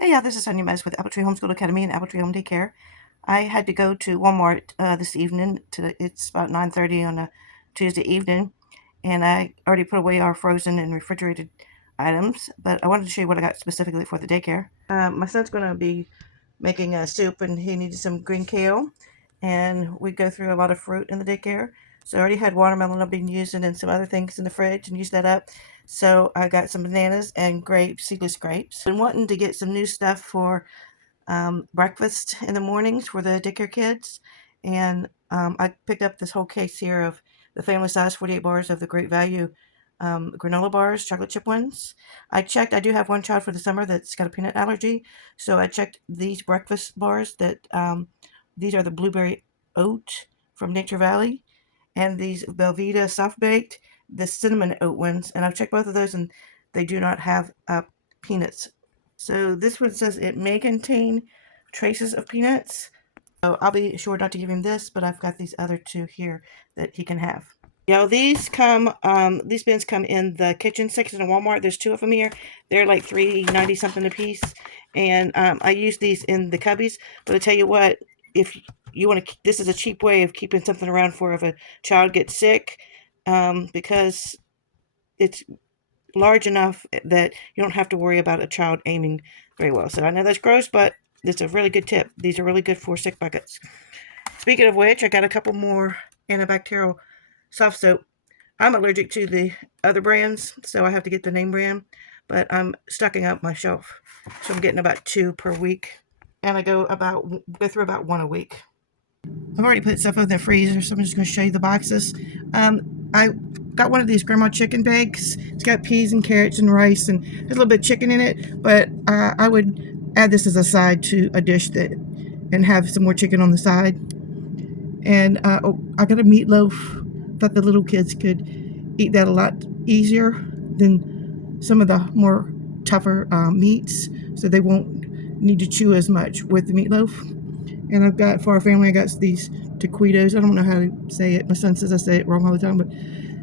Hey, yeah, this is Sonia Mez with Apple Tree Homeschool Academy and Apple Tree Home Daycare. I had to go to Walmart this evening. It's about 9:30 on a Tuesday evening, and I already put away our frozen and refrigerated items, but I wanted to show you what I got specifically for the daycare. My son's going to be making a soup, and he needed some green kale, and we go through a lot of fruit in the daycare. So I already had watermelon I've been using and some other things in the fridge and used that up. So I got some bananas and grapes, seedless grapes. Been wanting to get some new stuff for breakfast in the mornings for the daycare kids. And I picked up this whole case here of the family size 48 bars of the Great Value granola bars, chocolate chip ones. I checked, I do have one child for the summer that's got a peanut allergy. So I checked these breakfast bars that these are the blueberry oat from Nature Valley and these Velveeta soft baked, the cinnamon oat ones. And I've checked both of those and they do not have peanuts. So this one says it may contain traces of peanuts. So I'll be sure not to give him this, but I've got these other two here that he can have. These bins come in the kitchen section of Walmart. There's two of them here. They're like $3.90 something a piece. And I use these in the cubbies. But I tell you what, if you want to, this is a cheap way of keeping something around for if a child gets sick, because it's large enough that you don't have to worry about a child aiming very well. So I know that's gross, but it's a really good tip. These are really good for sick buckets. Speaking of which, I got a couple more antibacterial soft soap. I'm allergic to the other brands, so I have to get the name brand, but I'm stocking up my shelf. So I'm getting about 2 per week, and I go through about 1 a week. I've already put stuff in the freezer, so I'm just going to show you the boxes. I got one of these grandma chicken bags. It's got peas and carrots and rice, and there's a little bit of chicken in it, but I would add this as a side to a dish and have some more chicken on the side. And I got a meatloaf. Thought the little kids could eat that a lot easier than some of the more tougher meats, so they won't need to chew as much with the meatloaf. And I've got, for our family, I got these taquitos. I don't know how to say it. My son says I say it wrong all the time, but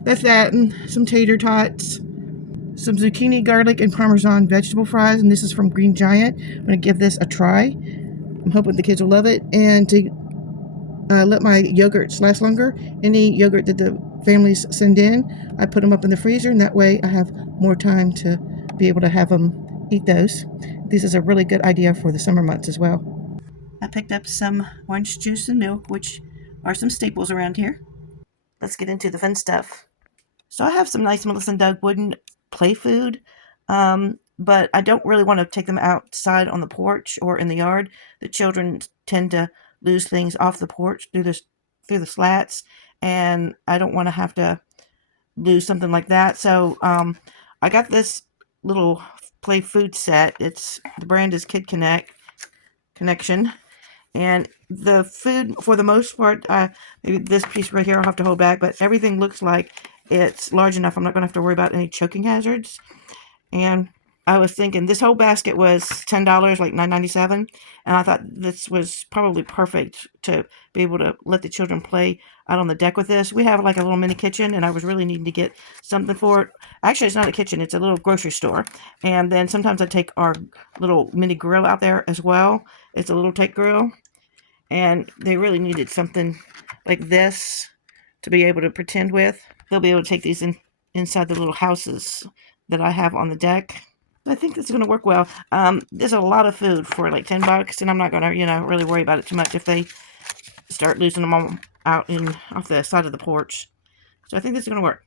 that's that. And some tater tots, some zucchini, garlic, and Parmesan vegetable fries. And this is from Green Giant. I'm going to give this a try. I'm hoping the kids will love it. And to let my yogurts last longer, any yogurt that the families send in, I put them up in the freezer. And that way I have more time to be able to have them eat those. This is a really good idea for the summer months as well. I picked up some orange juice and milk, which are some staples around here. Let's get into the fun stuff. So I have some nice Melissa and Doug wooden play food, but I don't really want to take them outside on the porch or in the yard. The children tend to lose things off the porch through the slats, and I don't want to have to lose something like that. So I got this little play food set. The brand is Kid Connection. And the food, for the most part, maybe this piece right here I'll have to hold back, but everything looks like it's large enough. I'm not going to have to worry about any choking hazards. And I was thinking this whole basket was $10, like $9.97, and I thought this was probably perfect to be able to let the children play out on the deck with this. We have like a little mini kitchen, and I was really needing to get something for it. Actually, it's not a kitchen; it's a little grocery store. And then sometimes I take our little mini grill out there as well. It's a little take grill, and they really needed something like this to be able to pretend with. They'll be able to take these inside the little houses that I have on the deck. I think this is going to work well. There's a lot of food for like $10, and I'm not going to, really worry about it too much if they start losing them all out off the side of the porch. So I think this is going to work.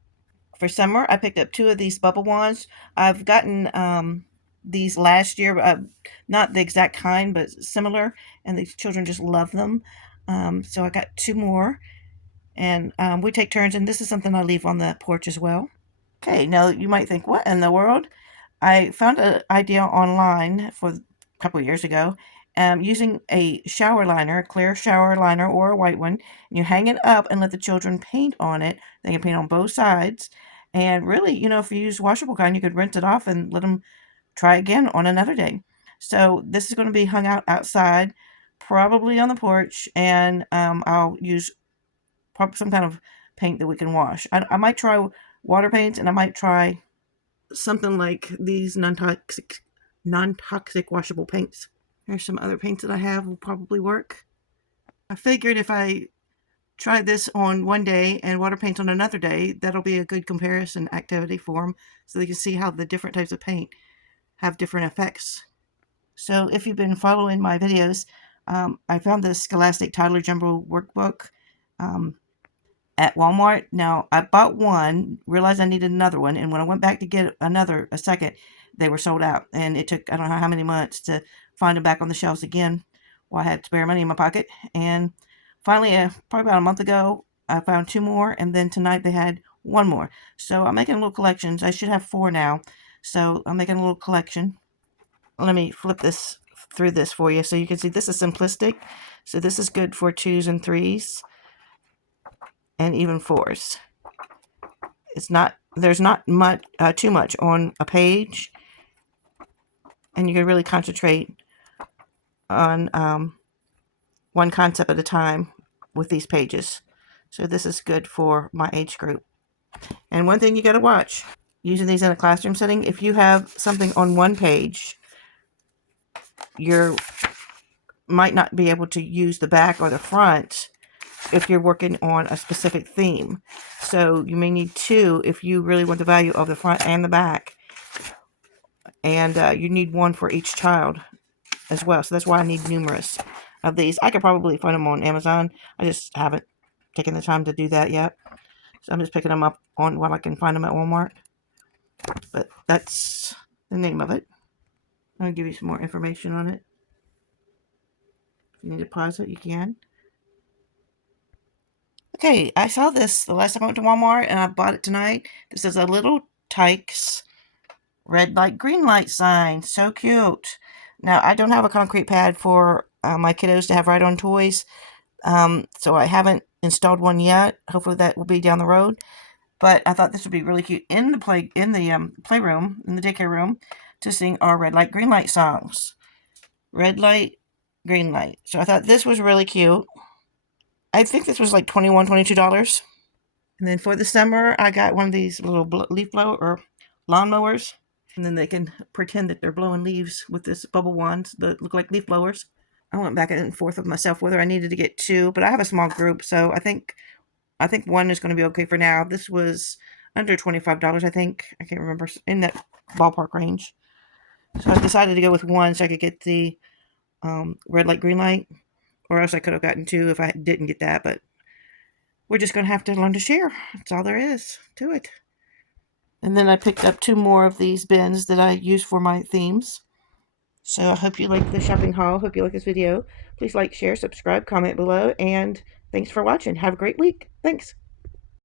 For summer, I picked up 2 of these bubble wands. I've gotten these last year, not the exact kind, but similar, and the children just love them. So I got 2 more, and we take turns, and this is something I leave on the porch as well. Okay, now you might think, what in the world? I found an idea online for a couple of years ago, using a shower liner, clear shower liner or a white one. And you hang it up and let the children paint on it. They can paint on both sides. And really, if you use washable kind, you could rinse it off and let them try again on another day. So this is going to be hung out outside, probably on the porch, and I'll use some kind of paint that we can wash. I might try water paints, and I might try something like these non-toxic non-toxic washable paints. Here's some other paints that I have will probably work. I figured if I try this on one day and water paint on another day, that'll be a good comparison activity for them so they can see how the different types of paint have different effects. So if you've been following my videos, I found this Scholastic Toddler Jumbo workbook at Walmart. Now, I bought one, realized I needed another one, and when I went back to get a second, they were sold out. And it took, I don't know how many months to find them back on the shelves again while I had spare money in my pocket. And finally, probably about a month ago, I found 2 more, and then tonight they had 1 more. So I'm making little collections. I should have 4 now. So I'm making a little collection. Let me flip this through this for you so you can see this is simplistic. So this is good for 2s and 3s and even 4s. There's not much too much on a page, and you can really concentrate on one concept at a time with these pages. So this is good for my age group. And one thing you got to watch using these in a classroom setting, if you have something on one page, you might not be able to use the back or the front if you're working on a specific theme. So you may need 2 if you really want the value of the front and the back. And you need 1 for each child as well. So that's why I need numerous of these. I could probably find them on Amazon. I just haven't taken the time to do that yet. So I'm just picking them up on while I can find them at Walmart. But that's the name of it. I'll give you some more information on it. If you need to pause it, you can. Okay, I saw this the last time I went to Walmart, and I bought it tonight. This is a little Tykes red light, green light sign. So cute. Now, I don't have a concrete pad for my kiddos to have right on toys, so I haven't installed one yet. Hopefully that will be down the road. But I thought this would be really cute in the playroom, in the daycare room, to sing our red light, green light songs. Red light, green light. So I thought this was really cute. I think this was like $21, $22. And then for the summer, I got one of these little leaf blower or lawn mowers. And then they can pretend that they're blowing leaves with this bubble wands that look like leaf blowers. I went back and forth with myself whether I needed to get 2, but I have a small group, so I think 1 is going to be okay for now. This was under $25, I think. I can't remember, in that ballpark range. So I decided to go with 1 so I could get the red light, green light, or else I could have gotten 2 if I didn't get that, but we're just going to have to learn to share. That's all there is to it. And then I picked up 2 more of these bins that I use for my themes. So I hope you like the shopping haul. Hope you like this video. Please like, share, subscribe, comment below, and thanks for watching. Have a great week. Thanks.